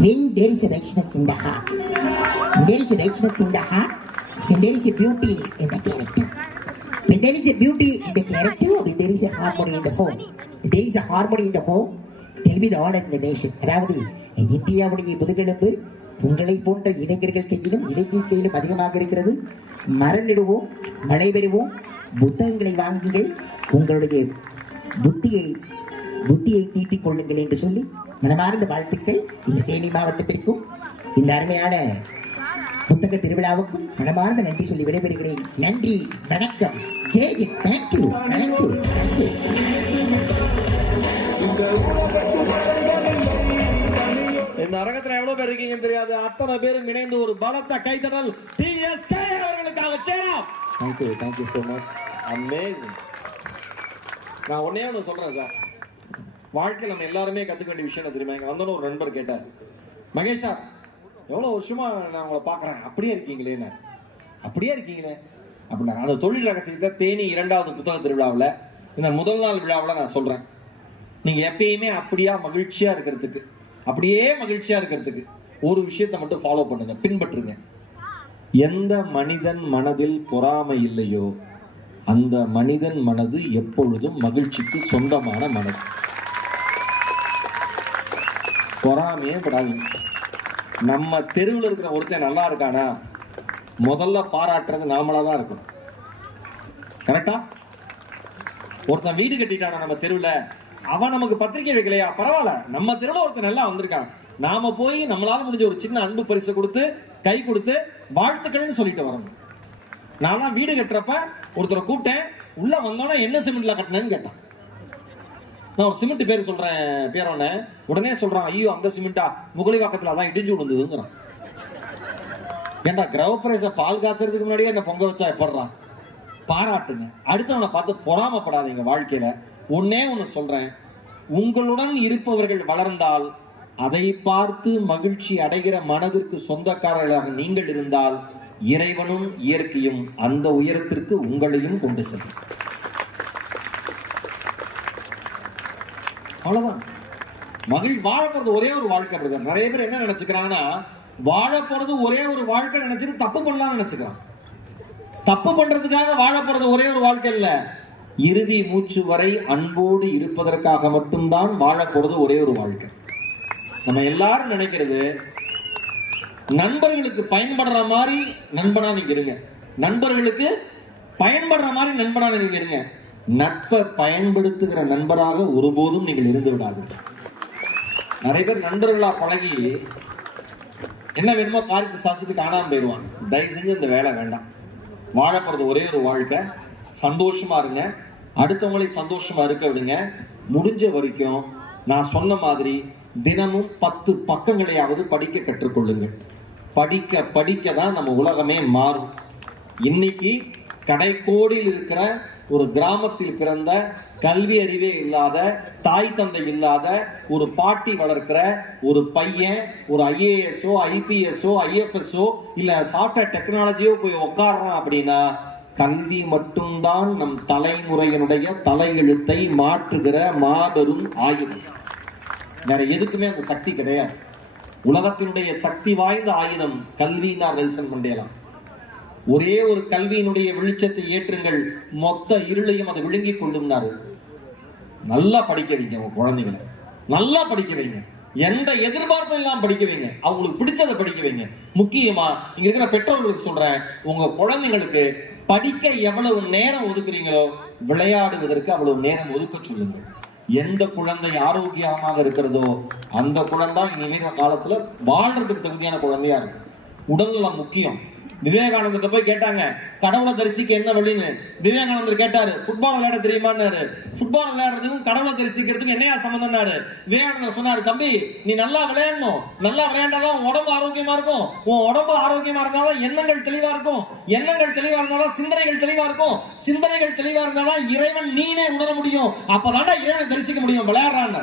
When there is a righteousness in the heart, when there is a righteousness in the heart, when there is a beauty in the character, when there is a beauty in the character, when there is a harmony in the home, when there is a harmony in the home, tell me the order in the nation. அதாவது இந்தியாவுடைய முதுகெலும்பு உங்களை போன்ற இளைஞர்கள் கையிலும் இளைஞர் கையிலும் அதிகமாக இருக்கிறது மரணிடுவோம் மழை பெறுவோம் புத்தகங்களை வாங்குங்கள் உங்களுடைய புத்தியை புத்தியை தீட்டிக் கொள்ளுங்கள் என்று சொல்லி மனமார்ந்த வாழ்த்துக்கள் இந்த தேனி மாவட்டத்திற்கும் இந்த அருமையான புத்தக திருவிழாவுக்கும் மனமார்ந்த நன்றி சொல்லி விடைபெறுகிறேன். நன்றி வணக்கம். ஜெய் தேங்க்யூ தேங்க்யூ இந்த அரங்கத்துல எவ்வளவு பேர் இருக்கீங்கன்னு தெரியாது. அத்தனை பேரும் இணைந்து ஒரு பலத்த கைத்தடல் டிஎஸ்கே அவர்களுக்காக சேரா. Thank you thank you so much amazing நான் ஒன்னே ஒன்று சொல்றேன் சார். வாழ்க்கையில் நம்ம எல்லாருமே கற்றுக்க வேண்டிய விஷயம் என்ன தெரியுமா? இங்க வந்தோன்னு ஒரு நண்பர் கேட்டார். மகேஷ் சார் எவ்வளோ வருஷமா நான் உங்களை பார்க்குறேன். அப்படியே இருக்கீங்களேன்னு அப்படியே இருக்கீங்களே? அப்படின்னா அந்த தொழில் ரகசியத்தை தேனி இரண்டாவது புத்தக திருவிழாவில் இந்த முதல் நாள் விழாவில் நான் சொல்கிறேன் நீங்கள் எப்பயுமே அப்படியா மகிழ்ச்சியாக இருக்கிறதுக்கு அப்படியே மகிழ்ச்சியாக இருக்கிறதுக்கு ஒரு விஷயத்தை மட்டும் ஃபாலோ பண்ணுங்க பின்பற்றுங்க. எந்த மனிதன் மனதில் பொறாமை இல்லையோ அந்த மனிதன் மனது எப்பொழுதும் மகிழ்ச்சிக்கு சொந்தமான மனது. பொறாமையே படாதீங்க. நம்ம தெருவில் இருக்கிற ஒருத்தன் நல்லா இருக்கானா முதல்ல பாராட்டுறது நாமளாக தான் இருக்கணும். கரெக்டா ஒருத்தன் வீடு கட்டிட்டானா நம்ம தெருவில் அவன் நமக்கு பத்திரிக்கை வைக்கலையா? பரவாயில்ல. நம்ம தெருவில் ஒருத்தன் நல்லா வந்திருக்கான். நாம போய் நம்மளால முடிஞ்ச ஒரு சின்ன அன்பு பரிசு கொடுத்து கை கொடுத்து வாழ்த்துக்கள்னு சொல்லிட்டு வரணும். நான்லாம் வீடு கட்டுறப்ப ஒருத்தரை கூப்பிட்டேன் உள்ள வந்தோன்னே என்ன சிமெண்ட்ல கட்டினேன்னு கேட்டான். நான் ஒரு சிமெண்ட் பேர் சொல்றேன் பேரோன்னு உடனே சொல்றான் ஐயோ அந்த சிமெண்டா? முகலிவாக்கத்துல அதான் இடிஞ்சு விழுந்ததுங்கிறான். ஏன்டா கிரகப்பிரவேச பால் காய்ச்சறதுக்கு முன்னாடியே என்ன பொங்க வச்சா எப்படுறான் பாராட்டுங்க. அடுத்தவனை பார்த்து பொறாமப்படாதீங்க வாழ்க்கையில. ஒன்னே ஒன்னு சொல்றேன். உங்களுடன் இருப்பவர்கள் வளர்ந்தால் அதை பார்த்து மகிழ்ச்சி அடைகிற மனதிற்கு சொந்தக்காரர்களாக நீங்கள் இருந்தால் இறைவனும் இயற்கையும் அந்த உயரத்திற்கு உங்களையும் கொண்டு செல்லும். அவ்வளவுதான். மகிழ் வாழ போறது ஒரே ஒரு வாழ்க்கை பிரதர் நிறைய பேர் என்ன நினைச்சுக்கிறாங்கன்னா வாழ போறது ஒரே ஒரு வாழ்க்கை நினைச்சிட்டு தப்பு பண்ணலாம்னு நினைச்சுக்கிறான். தப்பு பண்றதுக்காக வாழ போறது ஒரே ஒரு வாழ்க்கை இல்ல. இறுதி மூச்சு வரை அன்போடு இருப்பதற்காக மட்டும்தான் வாழ போறது ஒரே ஒரு வாழ்க்கை. நம்ம எல்லாரும் நினைக்கிறது நண்பர்களுக்கு பயன்படுற மாதிரி நண்பனா நீங்க இருங்க. நண்பர்களுக்கு பயன்படுற மாதிரி நண்பனா நீங்க இருங்க. நட்பை பயன்படுத்துகிற நண்பராக ஒருபோதும் நீங்கள் இருந்து விடாதீர்கள். நிறைய பேர் நண்பர்களா பழகி என்ன வேணுமோ காரியத்தை சாதிச்சுட்டு காணாமல் போயிடுவான் தயவு செஞ்சு இந்த வேலை வேண்டாம். வாழ போகிறது ஒரே ஒரு வாழ்க்கை. சந்தோஷமா இருங்க. அடுத்தவங்களை சந்தோஷமா இருக்க விடுங்க. முடிஞ்ச வரைக்கும் நான் சொன்ன மாதிரி தினமும் பத்து பக்கங்களையாவது படிக்க கற்றுக்கொள்ளுங்க படிக்க படிக்க தான் நம்ம உலகமே மாறும். இன்னைக்கு கடைக்கோடியில் இருக்கிற ஒரு கிராமத்தில் பிறந்த கல்வி அறிவே இல்லாத தாய் தந்தை இல்லாத ஒரு பாட்டி வளர்க்கிற ஒரு பையன் ஒரு ஐஏஎஸ்ஓ ஐபிஎஸ்ஓ ஐஎஃப்எஸ்ஓ இல்ல சாஃப்ட்வேர் டெக்னாலஜியோ போய் உட்காடுறான் அப்படின்னா கல்வி மட்டும்தான் நம் தலைமுறையினுடைய தலையெழுத்தை மாற்றுகிற மாபெரும் ஆயுதம் வேற எதுக்குமே அந்த சக்தி கிடையாது. உலகத்தினுடைய சக்தி வாய்ந்த ஆயுதம் கல்வின்னா நெல்சன் கொண்டேலாம். ஒரே ஒரு கல்வியினுடைய வெளிச்சத்தை ஏற்றுங்கள். மொத்த இருளையும் அதை விழுங்கி கொள்ளும்னாரு. நல்லா படிக்க வைங்க உங்க குழந்தைகளை. நல்லா படிக்க வைங்க. எந்த எதிர்பார்ப்பும் இல்லாம படிக்க வைங்க. அவங்களுக்கு பிடிச்சதை படிக்க வைங்க. முக்கியமா இங்க இருக்கிற பெற்றோர்களுக்கு சொல்றேன் உங்க குழந்தைங்களுக்கு படிக்க எவ்வளவு நேரம் ஒதுக்குறீங்களோ விளையாடுவதற்கு அவ்வளவு நேரம் ஒதுக்க சொல்லுங்கள். எந்த குழந்தை ஆரோக்கியமாக இருக்கிறதோ அந்த குழந்தை இனிமேல் காலத்துல வாழ்றதுக்கு தகுதியான குழந்தையா இருக்கு உடல் நலம் முக்கியம். விவேகானந்தர்கிட்ட போய் கேட்டாங்க கடவுளை தரிசிக்க என்ன வழின்னு? விவேகானந்தர் கேட்டாரு ஃபுட்பால் விளையாட தெரியுமான்னாரு. ஃபுட்பால் விளையாடுறதுக்கும் கடவுளை தரிசிக்கிறதுக்கும் என்னையா சம்மந்தம்னாரு விவேகானந்தர் சொன்னாரு தம்பி நீ நல்லா விளையாடணும். நல்லா விளையாண்டாதான் உன் உடம்பு ஆரோக்கியமா இருக்கும். உன் உடம்பு ஆரோக்கியமா இருந்தாதான் எண்ணங்கள் தெளிவா இருக்கும். எண்ணங்கள் தெளிவா இருந்தாதான் சிந்தனைகள் தெளிவா இருக்கும். சிந்தனைகள் தெளிவா இருந்தாதான் இறைவன் நீனே உணர முடியும். அப்பதான்டா இறைவனை தரிசிக்க முடியும். விளையாடுறான்னு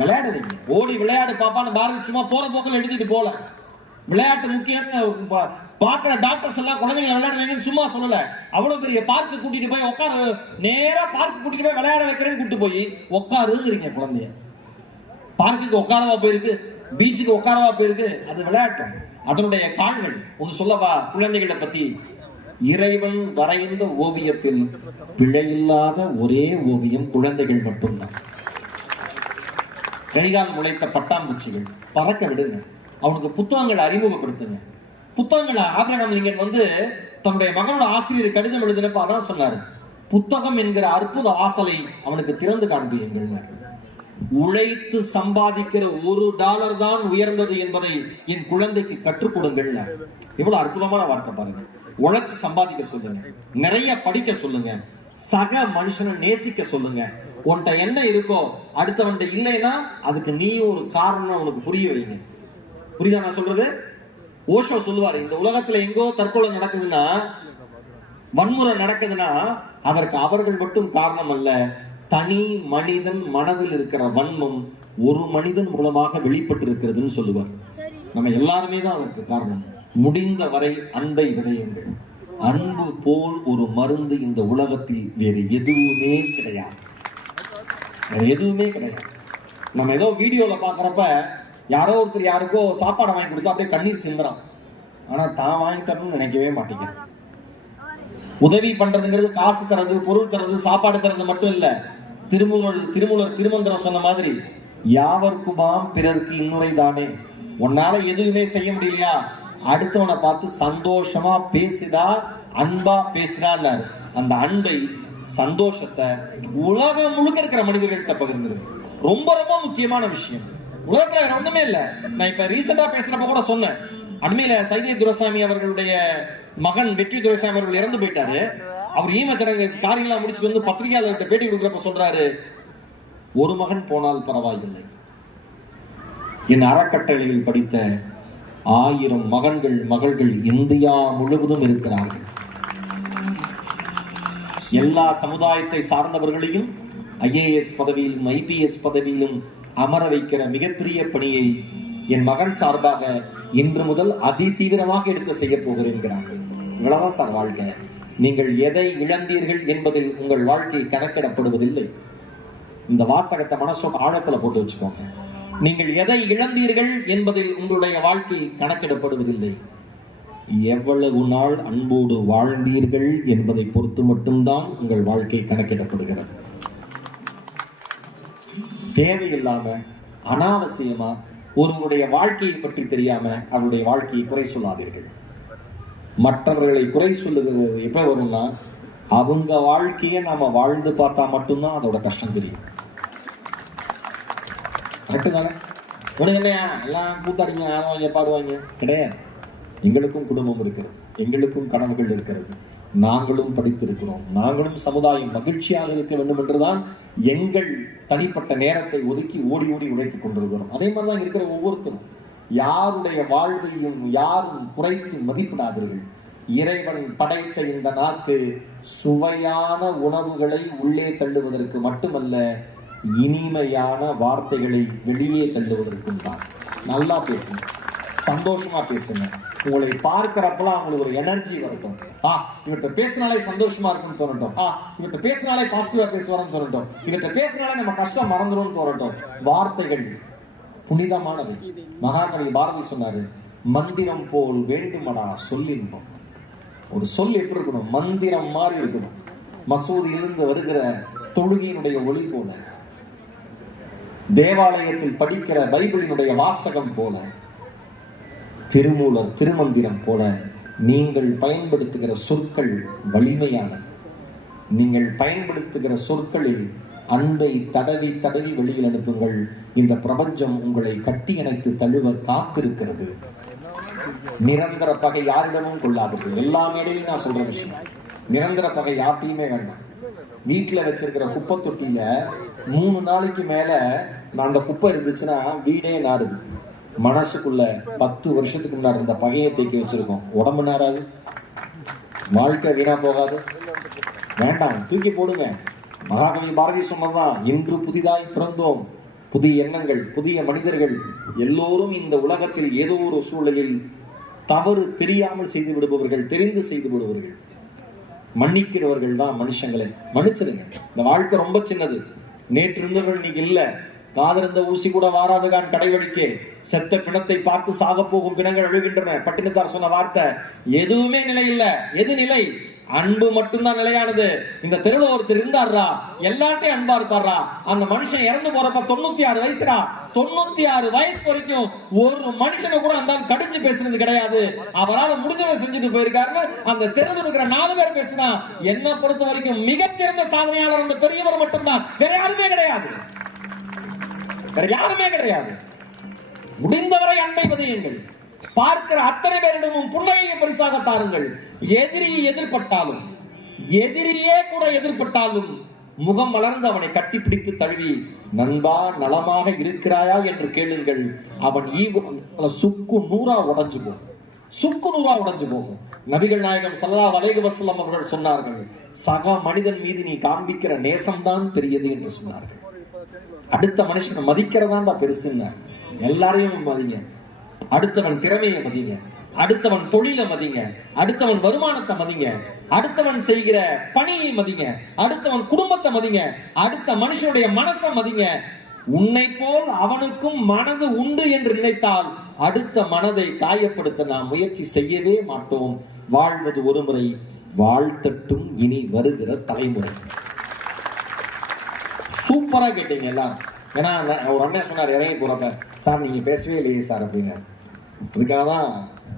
விளையாடுறீங்க ஓடி விளையாடு பாப்பான்னு பாரதி சும்மா போற போக்கில் எழுதிட்டு போல. விளையாட்டு முக்கியம் பாக்குற டாக்டர்ஸ் எல்லாம் குழந்தைங்க விளையாடுவீங்கன்னு சும்மா சொல்லல. அவ்வளவு பெரிய பார்க்கு கூட்டிட்டு போய் உட்காரு. நேரா பார்க்கு கூட்டிட்டு போய் விளையாட வைக்கிறேன்னு கூட்டு போய் உட்காருங்கிறீங்க குழந்தைய. பார்க்குக்கு உட்காரவா போயிருக்கு. பீச்சுக்கு உட்காரவா போயிருக்கு. அது விளையாட்டும். அதனுடைய கால்கள் ஒன்று சொல்லவா? குழந்தைகளை பத்தி. இறைவன் வரைந்த ஓவியத்தில் பிழையில்லாத ஒரே ஓவியம் குழந்தைகள் மட்டும்தான். கைகால் முளைத்த பட்டாம்பூச்சிகள். பறக்க விடுங்க. அவனுக்கு புத்தகங்களை அறிமுகப்படுத்துங்க. புத்தகங்களை ஆபிரகாம் லிங்கன் வந்து தன்னுடைய மகனோட ஆசிரியர் கடிதம் எழுதினப்ப அதான் சொன்னாரு. புத்தகம் என்கிற அற்புத ஆசலை அவனுக்கு திறந்து காண்பியுங்கள் உழைத்து சம்பாதிக்கிற ஒரு டாலர் தான் உயர்ந்தது என்பதை என் குழந்தைக்கு கற்றுக் கொடுங்கள் இவ்வளவு அற்புதமான வார்த்தை பாருங்க. உழைச்சு சம்பாதிக்க சொல்லுங்க. நிறைய படிக்க சொல்லுங்க. சக மனுஷனை நேசிக்க சொல்லுங்க. உன்கிட்ட என்ன இருக்கோ அடுத்தவன்ட்ட இல்லைன்னா அதுக்கு நீ ஒரு காரணம் உனக்கு புரிய வைங்க புரியுதா நான் சொல்றது? ஓஷோ சொல்லுவாரு இந்த உலகத்துல எங்கோ தற்கொலை நடக்குதுன்னா வன்முறை நடக்குதுன்னா அதற்கு அவர்கள் மட்டும் காரணம் அல்ல. தனி மனிதன் மனதில் இருக்கிற வன்மம் ஒரு மனிதன் மூலமாக வெளிப்பட்டு இருக்கிறதுன்னு சொல்லுவார் நம்ம எல்லாருமே தான் அதற்கு காரணம். முடிந்த வரை அன்பை விதையுங்கள். அன்பு போல் ஒரு மருந்து இந்த உலகத்தில் வேறு எதுவுமே கிடையாது. வேற எதுவுமே கிடையாது. நம்ம ஏதோ வீடியோல பாக்குறப்ப யாரோ ஒருத்தர் யாருக்கோ சாப்பாடை வாங்கி கொடுத்தா அப்படியே கண்ணீர் சிந்துறான். ஆனா தான் வாங்கி தரணும்னு நினைக்கவே மாட்டேங்குது. உதவி பண்றதுங்கிறது காசு தரது பொருள் தரது சாப்பாடு தரது மட்டும் இல்ல. திருமூலர் திருமூலர் திருமந்திரம் சொன்ன மாதிரி யாவர்க்குமாம் பிறருக்கு இன்னுரை தானே. உன்னால எதுவுமே செய்ய முடியலையா? அடுத்தவனை பார்த்து சந்தோஷமா பேசிடா அன்பா பேசிடான்னாரு. அந்த அன்பை சந்தோஷத்தை உலகம் முழுக்க இருக்கிற மனிதர்கள்ட்ட பகிர்ந்துருக்கு ரொம்ப ரொம்ப முக்கியமான விஷயம். உலகத்துல வேற ஒண்ணுமே இல்ல. நான் இப்ப ரீசெண்டா பேசுறப்ப கூட சொன்னேன். அண்மையில சைதை துரசாமி அவர்களுடைய மகன் வெற்றி துரைசாமி அவர்கள் இறந்து போயிட்டாரு. அவர் ஈமச்சடங்கு காரியெல்லாம் முடிச்சுட்டு வந்து பத்திரிகையாளர்கிட்ட பேட்டி கொடுக்குறப்ப சொல்றாரு ஒரு மகன் போனால் பரவாயில்லை. என் அறக்கட்டளையில் படித்த ஆயிரம் மகன்கள் மகள்கள் இந்தியா முழுவதும் இருக்கிறார்கள். எல்லா சமுதாயத்தை சார்ந்தவர்களையும் ஐஏஎஸ் பதவியிலும் ஐபிஎஸ் பதவியிலும் அமர வைக்கிற மிகப்பெரிய பணியை என் மகன் சார்பாக இன்று முதல் அதி தீவிரமாக எடுத்து செய்ய போகிறேன்கிறார்கள் இவ்வளவுதான் சார் வாழ்க்கை. நீங்கள் எதை இழந்தீர்கள் என்பதில் உங்கள் வாழ்க்கை கணக்கிடப்படுவதில்லை. இந்த வாசகத்தை மனசோட ஆழத்துல போட்டு வச்சுக்கோங்க. நீங்கள் எதை இழந்தீர்கள் என்பதில் உங்களுடைய வாழ்க்கை கணக்கிடப்படுவதில்லை. எவ்வளவு நாள் அன்போடு வாழ்ந்தீர்கள் என்பதை பொறுத்து மட்டும்தான் உங்கள் வாழ்க்கை கணக்கிடப்படுகிறது. தேவையில்லாம அனாவசியமா ஒருவருடைய வாழ்க்கையை பற்றி தெரியாம அவருடைய வாழ்க்கையை குறை சொல்லாதீர்கள். மற்றவர்களை குறை சொல்லுகிறது எப்ப வரும்னா அவங்க வாழ்க்கையை நாம வாழ்ந்து பார்த்தா மட்டும்தான் அதோட கஷ்டம் தெரியும். கரெக்டு தானே? உனக்கு என்னையா? எல்லாம் கூத்தாடிங்க ஆடுவாங்க பாடுவாங்க? கிடையாது. எங்களுக்கும் குடும்பம் இருக்கிறது. எங்களுக்கும் கனவுகள் இருக்கிறது. நாங்களும் படித்திருக்கிறோம். நாங்களும் சமுதாயம் மகிழ்ச்சியாக இருக்க வேண்டும் என்றுதான் எங்கள் தனிப்பட்ட நேரத்தை ஒதுக்கி ஓடி ஓடி உழைத்துக் கொண்டிருக்கிறோம். அதே மாதிரி தான் இருக்கிற ஒவ்வொருத்தரும். யாருடைய வாழ்வையும் யாரும் குறைத்து மதிப்பிடாதீர்கள். இறைவன் படைத்த இந்த நாக்கு சுவையான உணவுகளை உள்ளே தள்ளுவதற்கு மட்டுமல்ல இனிமையான வார்த்தைகளை வெளியே தள்ளுவதற்கும் தான். நல்லா பேசுங்க. சந்தோஷமா பேசுங்க. உங்களை பார்க்கிறப்பெல்லாம் அவங்களுக்கு ஒரு எனர்ஜி வரட்டும். ஆ இவர்கிட்ட பேசினாலே சந்தோஷமா இருக்கும்னு தோணட்டும். ஆ இவர்கிட்ட பேசினாலே பாசிட்டிவா பேசுவாருன்னு தோணட்டும். இவர்கிட்ட பேசினாலே நம்ம கஷ்டம் மறந்துடும் தோணட்டும். வார்த்தைகள் புனிதமானவை. மகாகவி பாரதி சொன்னாரு மந்திரம் போல் வேண்டுமடா சொல்லின்பம் ஒரு சொல் எப்படி இருக்கணும்? மந்திரம் மாதிரி இருக்கணும். மசூதியிலிருந்து வருகிற தொழுகையினுடைய ஒளி போல தேவாலயத்தில் படிக்கிற பைபிளினுடைய வாசகம் போல திருமூலர் திருமந்திரம் போல நீங்கள் பயன்படுத்துகிற சொற்கள் வலிமையானது. நீங்கள் பயன்படுத்துகிற சொற்களில் அன்பை தடவி தடவி வெளியில் அனுப்புங்கள். இந்த பிரபஞ்சம் உங்களை கட்டி அணைத்து தழுவ காத்திருக்கிறது. நிரந்தர பகை யாரிடமும் கொள்ளாதது எல்லா மேடையிலும் நான் சொல்ற விஷயம். நிரந்தர பகை யார்ட்டையுமே வேண்டாம். வீட்டில் வச்சிருக்கிற குப்பை தொட்டியில மூணு நாளைக்கு மேல நான் அந்த குப்பை இருந்துச்சுன்னா வீடே நாடுது. மனசுக்குள்ள பத்து வருஷத்துக்கு முன்னாடி இருந்த பகையை தேக்கி வச்சிருக்கோம். உடம்பு நேராது. வாழ்க்கை வீணா போகாது. வேண்டாம் தூக்கி போடுங்க. மகாகவி பாரதி சொன்னதுதான் இன்று புதிதாய் பிறந்தோம். புதிய எண்ணங்கள் புதிய மனிதர்கள் எல்லோரும் இந்த உலகத்தில் ஏதோ ஒரு சூழலில் தவறு தெரியாமல் செய்து விடுபவர்கள் தெரிந்து செய்து விடுபவர்கள். மன்னிக்கிறவர்கள் தான் மனுஷங்களை. மன்னிச்சிருங்க. இந்த வாழ்க்கை ரொம்ப சின்னது. நேற்று இருந்தவர்கள் இன்னைக்கு இல்லை. காதிருந்த ஊசி கூட வாராதுகான் கடைவழிக்கு. செத்த பிணத்தை பார்த்து சாக போகும் பிணங்கள் அழுகின்றன. பட்டினத்தார் சொன்ன வார்த்தை எதுவுமே நிலை இல்ல எது நிலை? அன்பு மட்டும்தான் நிலையானது. இந்த தெருவில் ஒருத்தர் இருந்தார்ரா? எல்லாத்தையும் அன்பா இருப்பாரா அந்த மனுஷன் இறந்து போறப்ப தொண்ணூத்தி ஆறு வயசுடா? தொண்ணூத்தி ஆறு வயசு வரைக்கும் ஒரு மனுஷனை கூட அந்த கடிஞ்சு பேசுனது கிடையாது. அவரால் முடிஞ்சதை செஞ்சுட்டு போயிருக்காருன்னு அந்த தெருவில் இருக்கிற நாலு பேர் பேசினா என்ன பொறுத்த வரைக்கும் மிகச்சிறந்த சாதனையாளர் அந்த பெரியவர் மட்டும்தான். வேற யாருமே கிடையாது. வேற யாருமே கிடையாது. முடிந்தவரை அன்பை பதியுங்கள். பார்க்கிற அத்தனை பேரிடமும் புன்னகையை பரிசாக தாருங்கள். எதிரி எதிர்பட்டாலும் எதிரியே கூட எதிர்பட்டாலும் முகம் வளர்ந்து அவனை கட்டிப்பிடித்து தழுவி நண்பா நலமாக இருக்கிறாயா? என்று கேளுங்கள். அவன் ஈகோ சுக்கு நூறா உடஞ்சு போகும். சுக்கு நூறா உடஞ்சு போகும். நபிகள் நாயகம் சல்லா வலைகு வசல்லம் அவர்கள் சொன்னார்கள் சக மனிதன் மீது நீ காண்பிக்கிற நேசம்தான் பெரியது என்று சொன்னார்கள். அடுத்த மனுஷனை மதிக்கிறதாண்டா பெருசுங்க. எல்லாரையும் மதிங்க. அடுத்தவன் திறமையை மதிங்க. அடுத்தவன் தொழிலை மதிங்க. அடுத்தவன் வருமானத்தை மதிங்க. அடுத்தவன் செய்கிற பணியை மதிங்க. அடுத்தவன் குடும்பத்தை மதிங்க. அடுத்த மனுஷனுடைய மனசை மதிங்க. உன்னை போல் அவனுக்கும் மனது உண்டு என்று நினைத்தால் அடுத்த மனதை காயப்படுத்த நாம் முயற்சி செய்யவே மாட்டோம். வாழ்வது ஒருமுறை வாழ்த்தட்டும் இனி வருகிற தலைமுறை. சூப்பராக கேட்டீங்க எல்லாரும் ஏன்னா ஒரு அண்ணன் சொன்னார் இறங்கி போகிறப்ப சார் நீங்கள் பேசவே இல்லையே சார் அப்படிங்க அதுக்காக தான்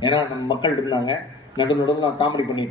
ஏன்னா நம்ம மக்கள் இருந்தாங்க. நடு நடுவில் நான் காமெடி பண்ணிட்டு